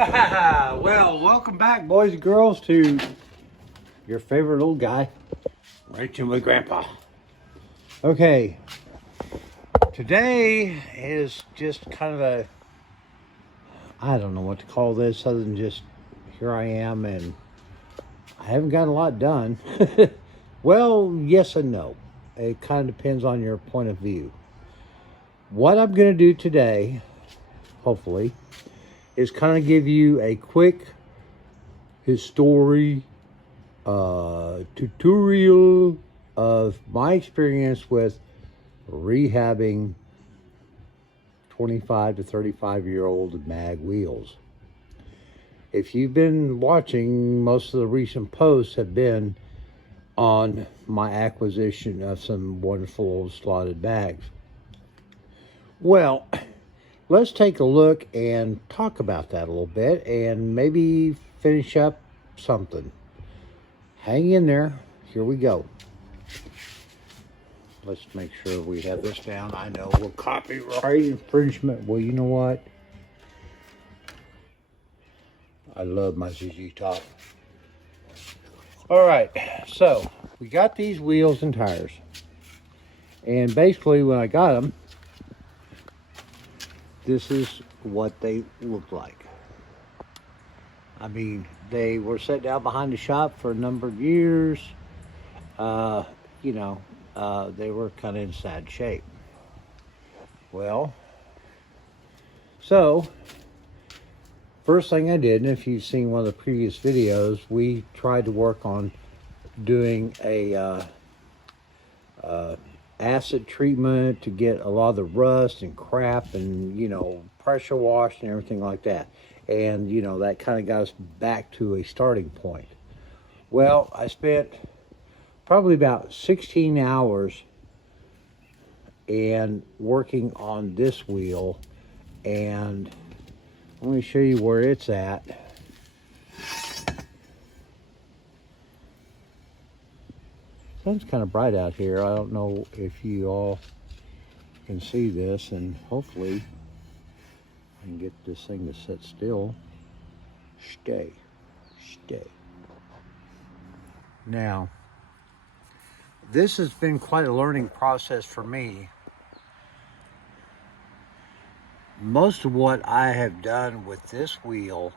Well, welcome back, boys and girls, to your favorite old guy, Rachel with Grandpa. Okay, today is just kind of a, I don't know what to call this other than just here I am and I haven't gotten a lot done. Well, yes and no. It kind of depends on your point of view. What I'm going to do today, hopefully, is kind of give you a quick history tutorial of my experience with rehabbing 25 to 35-year-old mag wheels. If you've been watching, most of the recent posts have been on my acquisition of some wonderful old slotted mags. Well, let's take a look and talk about that a little bit and maybe finish up something. Hang in there. Here we go. Let's make sure we have this down. I know we're copyright infringement. Well, you know what? I love my ZZ Top. All right, so we got these wheels and tires. And basically when I got them, this is what they looked like. I mean, they were set down behind the shop for a number of years. They were kind of in sad shape. Well, so first thing I did, and if you've seen one of the previous videos, we tried to work on doing a acid treatment to get a lot of the rust and crap and, pressure wash and everything like that. And, that kind of got us back to a starting point. Well, I spent probably about 16 hours and working on this wheel, and let me show you where it's at. Sun's kind of bright out here. I don't know if you all can see this, and hopefully I can get this thing to sit still. Stay. Now, this has been quite a learning process for me. Most of what I have done with this wheel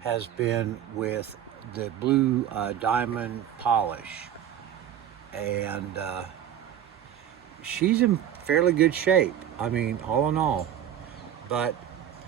has been with the blue diamond polish. And she's in fairly good shape. I mean, all in all. But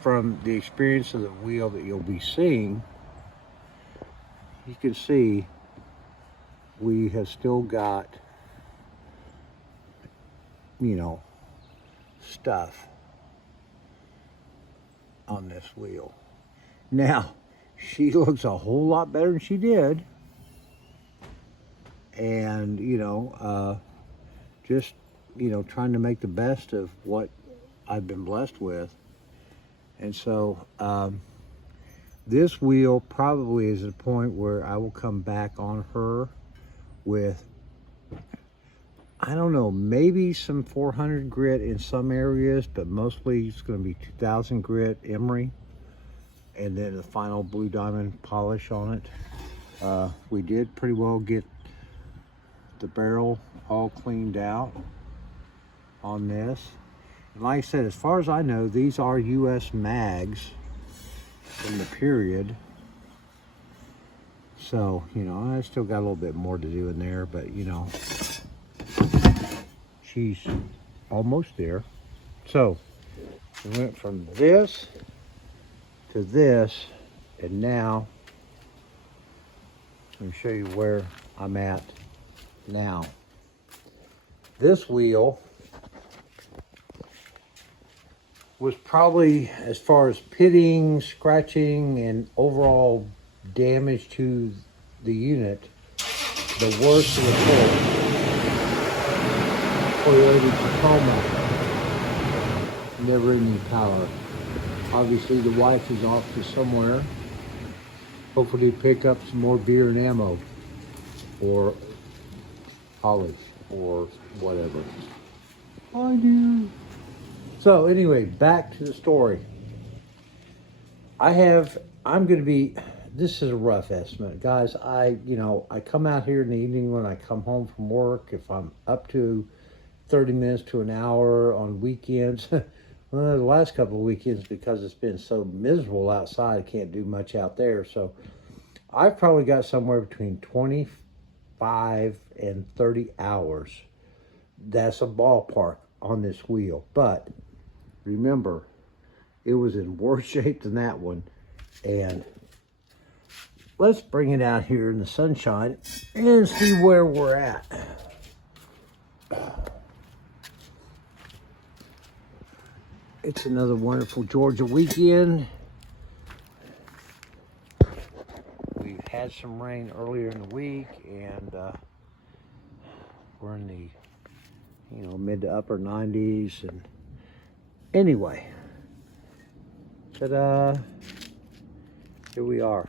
from the experience of the wheel that you'll be seeing, you can see we have still got, stuff on this wheel. Now, she looks a whole lot better than she did. And just trying to make the best of what I've been blessed with. And so this wheel probably is at a point where I will come back on her with, I don't know, maybe some 400 grit in some areas, but mostly it's going to be 2000 grit emery, and then the final blue diamond polish on it. We did pretty well get the barrel all cleaned out on this. And like I said, as far as I know, these are US mags from the period. So, I still got a little bit more to do in there, but she's almost there. So, we went from this to this, and now let me show you where I'm at now. This wheel was probably, as far as pitting, scratching, and overall damage to the unit, the worst of the Toyota Tacoma. Never any power. Obviously the wife is off to somewhere, hopefully pick up some more beer and ammo, or polish, or whatever. I do. So anyway, back to the story. I'm going to be, this is a rough estimate, guys. I come out here in the evening when I come home from work. If I'm up to 30 minutes to an hour on weekends, well, the last couple of weekends, because it's been so miserable outside, I can't do much out there. So I've probably got somewhere between 25 and 30 hours. That's a ballpark on this wheel. But remember, it was in worse shape than that one. And let's bring it out here in the sunshine and see where we're at. It's another wonderful Georgia weekend. We've had some rain earlier in the week, and we're in the mid to upper 90s. And anyway, ta-da! Here we are.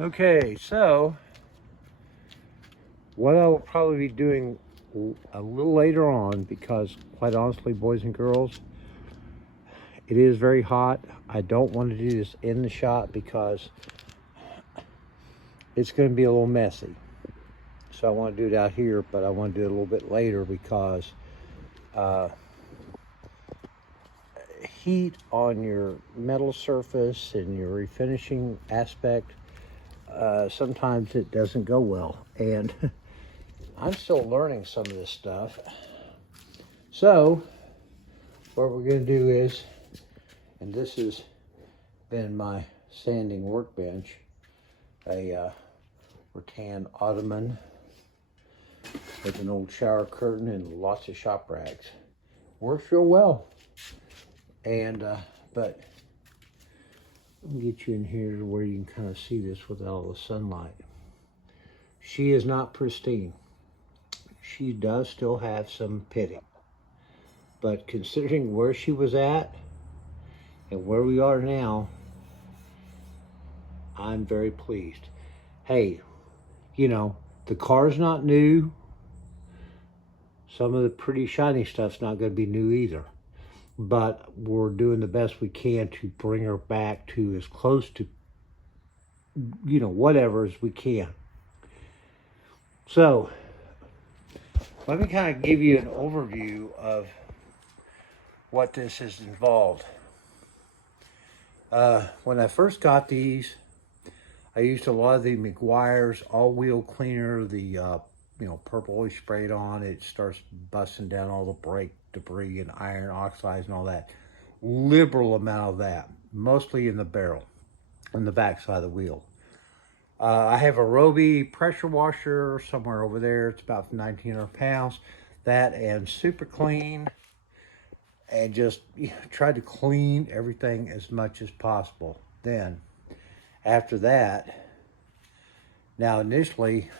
Okay, so what I will probably be doing a little later on, because quite honestly, boys and girls, it is very hot. I don't want to do this in the shot because it's going to be a little messy. So I want to do it out here, but I want to do it a little bit later because heat on your metal surface and your refinishing aspect, sometimes it doesn't go well. And I'm still learning some of this stuff. So what we're going to do is, and this has been my sanding workbench, a rattan ottoman with an old shower curtain and lots of shop rags. Works real well. And but let me get you in here where you can kind of see this without all the sunlight. She is not pristine. She does still have some pitting. But considering where she was at and where we are now, I'm very pleased. Hey, the car's not new. Some of the pretty shiny stuff's not going to be new either. But we're doing the best we can to bring her back to as close to, whatever as we can. So, let me kind of give you an overview of what this has involved. When I first got these, I used a lot of the Meguiar's all-wheel cleaner, the purple sprayed on. It starts busting down all the brake debris and iron oxides and all that. Liberal amount of that, mostly in the barrel, on the back side of the wheel. I have a Roby pressure washer somewhere over there. It's about 1,900 pounds. That and Super Clean, and just try to clean everything as much as possible. Then, after that, now initially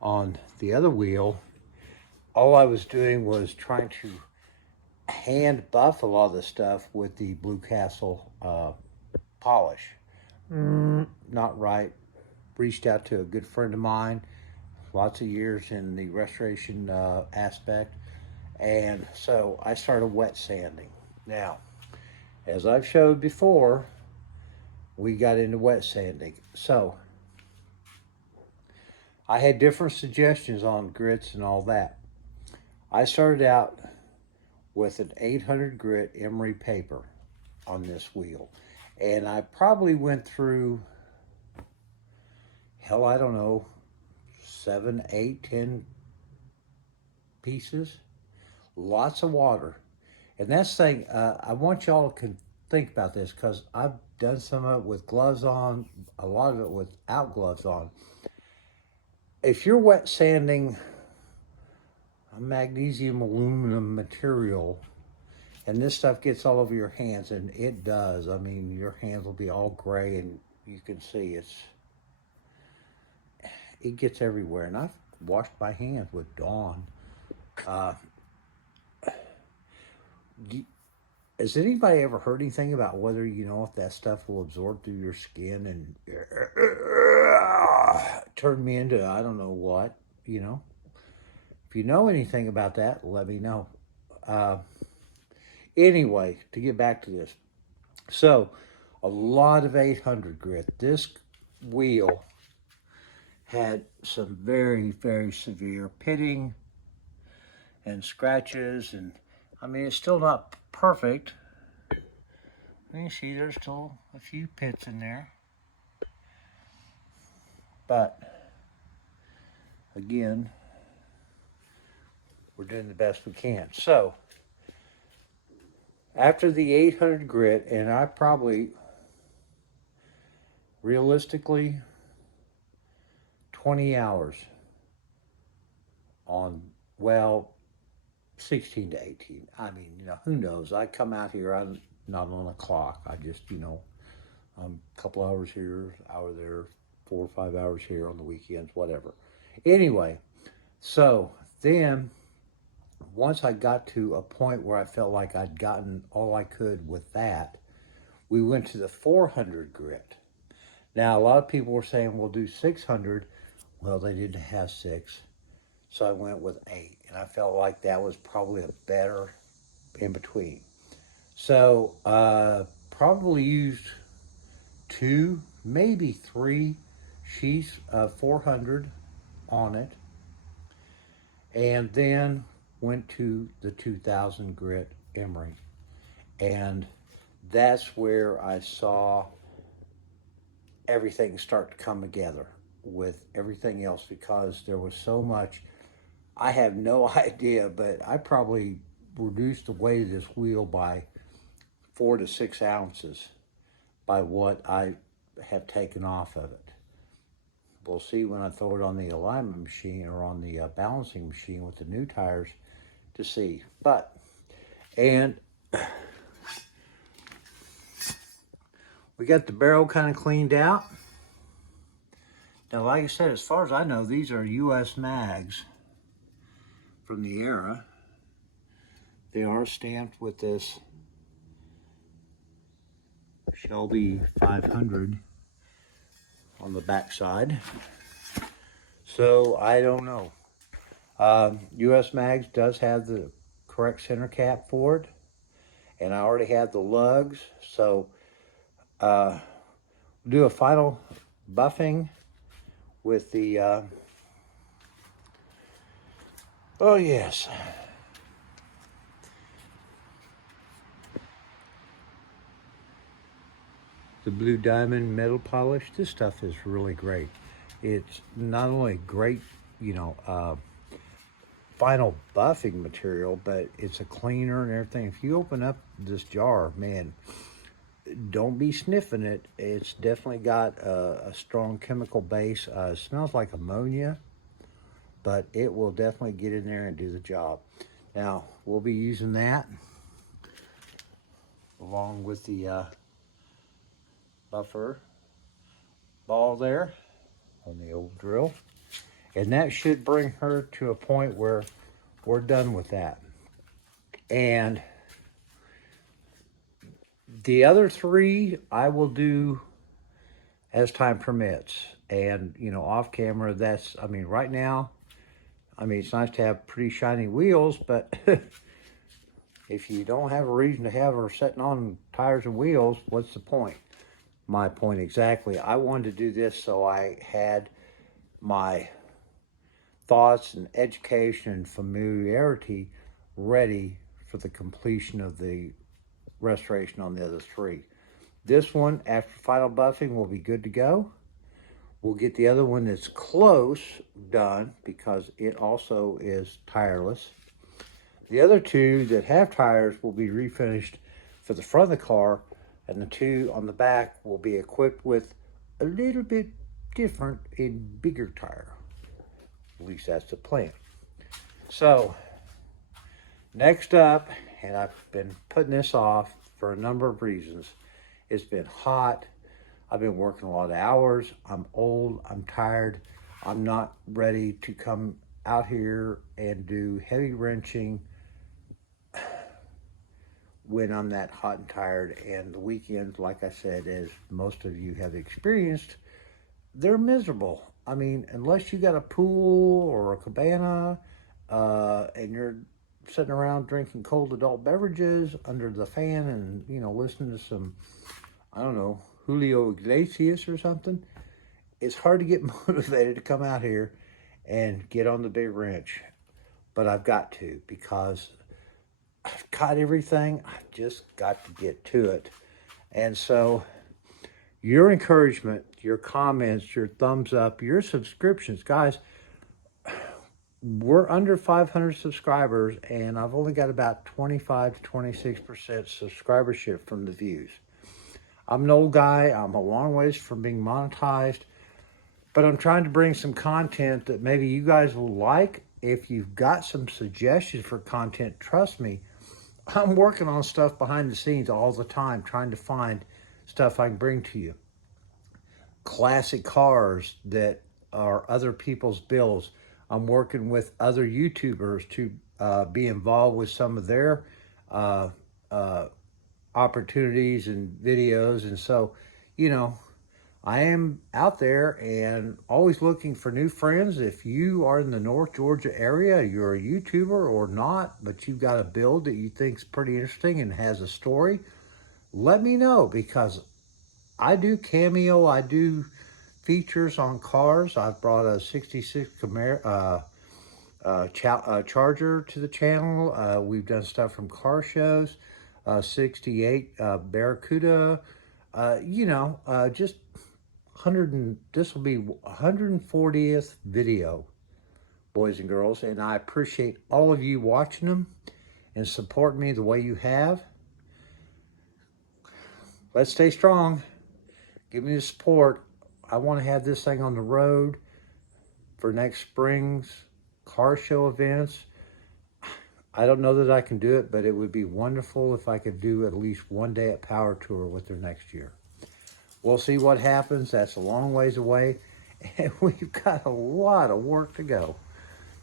on the other wheel, all I was doing was trying to hand buff a lot of the stuff with the Blue Castle polish. Not right. Reached out to a good friend of mine, lots of years in the restoration aspect, and so I started wet sanding. Now, as I've showed before, we got into wet sanding. So I had different suggestions on grits and all that. I started out with an 800 grit emery paper on this wheel. And I probably went through, hell, I don't know, 7, 8, 10 pieces. Lots of water. And that's the thing, I want y'all to think about this, because I've done some of it with gloves on, a lot of it without gloves on. If you're wet sanding a magnesium aluminum material, and this stuff gets all over your hands, and it does. I mean, your hands will be all gray, and you can see it gets everywhere. And I've washed my hands with Dawn. Has anybody ever heard anything about whether if that stuff will absorb through your skin and turn me into I don't know what? If you know anything about that, let me know. Anyway, to get back to this, so a lot of 800 grit. This wheel had some very, very severe pitting and scratches, and I mean, it's still not perfect. You see, there's still a few pits in there, but again, we're doing the best we can. So after the 800 grit, and I probably realistically 20 hours on, well, 16 to 18. I mean, who knows? I come out here, I'm not on a clock. I just, I'm a couple hours here, hour there, 4 or 5 hours here on the weekends, whatever. Anyway, so then once I got to a point where I felt like I'd gotten all I could with that, we went to the 400 grit. Now, a lot of people were saying, we'll do 600. Well, they didn't have 6, so I went with 8. And I felt like that was probably a better in between. So, probably used 2, maybe 3 sheets of 400 on it. And then went to the 2000 grit emery. And that's where I saw everything start to come together with everything else, because there was so much. I have no idea, but I probably reduced the weight of this wheel by 4 to 6 ounces by what I have taken off of it. We'll see when I throw it on the alignment machine or on the balancing machine with the new tires to see. And we got the barrel kind of cleaned out. Now, like I said, as far as I know, these are US mags from the era. They are stamped with this Shelby 500 on the back side. So I don't know. US Mags does have the correct center cap for it, and I already have the lugs. So do a final buffing with the oh yes, the Blue Diamond metal polish. This stuff is really great. It's not only great, final buffing material, but it's a cleaner and everything. If you open up this jar, man, don't be sniffing it. It's definitely got a strong chemical base. It smells like ammonia, but it will definitely get in there and do the job. Now, we'll be using that along with the buffer ball there on the old drill. And that should bring her to a point where we're done with that. And the other 3 I will do as time permits. And, off camera, right now, it's nice to have pretty shiny wheels, but if you don't have a reason to have her sitting on tires and wheels, what's the point? My point exactly. I wanted to do this so I had my thoughts and education and familiarity ready for the completion of the restoration on the other 3. This one, after final buffing, will be good to go. We'll get the other one that's close done because it also is tireless. The other 2 that have tires will be refinished for the front of the car, and the 2 on the back will be equipped with a little bit different and bigger tire. At least that's the plan. So Next up, and I've been putting this off for a number of reasons. It's been hot. I've been working a lot of hours. I'm old. I'm tired. I'm not ready to come out here and do heavy wrenching when I'm that hot and tired. And the weekends, like I said, as most of you have experienced, they're miserable. I mean, unless you got a pool or a cabana, and you're sitting around drinking cold adult beverages under the fan and, you know, listening to some, I don't know, Julio Iglesias or something, it's hard to get motivated to come out here and get on the big wrench. But I've got to, because I've got everything. I've just got to get to it. And so your encouragement, your comments, your thumbs up, your subscriptions, guys, we're under 500 subscribers, and I've only got about 25 to 26% subscribership from the views. I'm an old guy. I'm a long ways from being monetized, but I'm trying to bring some content that maybe you guys will like. If you've got some suggestions for content, trust me, I'm working on stuff behind the scenes all the time, trying to find stuff I can bring to you. Classic cars that are other people's builds. I'm working with other YouTubers to be involved with some of their opportunities and videos. And so, you know, I am out there and always looking for new friends. If you are in the North Georgia area, you're a YouTuber or not, but you've got a build that you think is pretty interesting and has a story, let me know, because I do Cameo, I do features on cars. I've brought a 66 Camaro, Charger to the channel. We've done stuff from car shows, 68 Barracuda, you know, just 100, and this will be 140th video, boys and girls, and I appreciate all of you watching them and supporting me the way you have. Let's stay strong. Give me the support. I want to have this thing on the road for next spring's car show events. I don't know that I can do it, but it would be wonderful if I could do at least one day at Power Tour with her next year. We'll see what happens. That's a long ways away, and we've got a lot of work to go.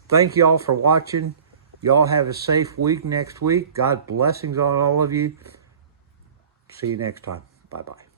Thank you all for watching. Y'all have a safe week next week. God blessings on all of you. See you next time. Bye-bye.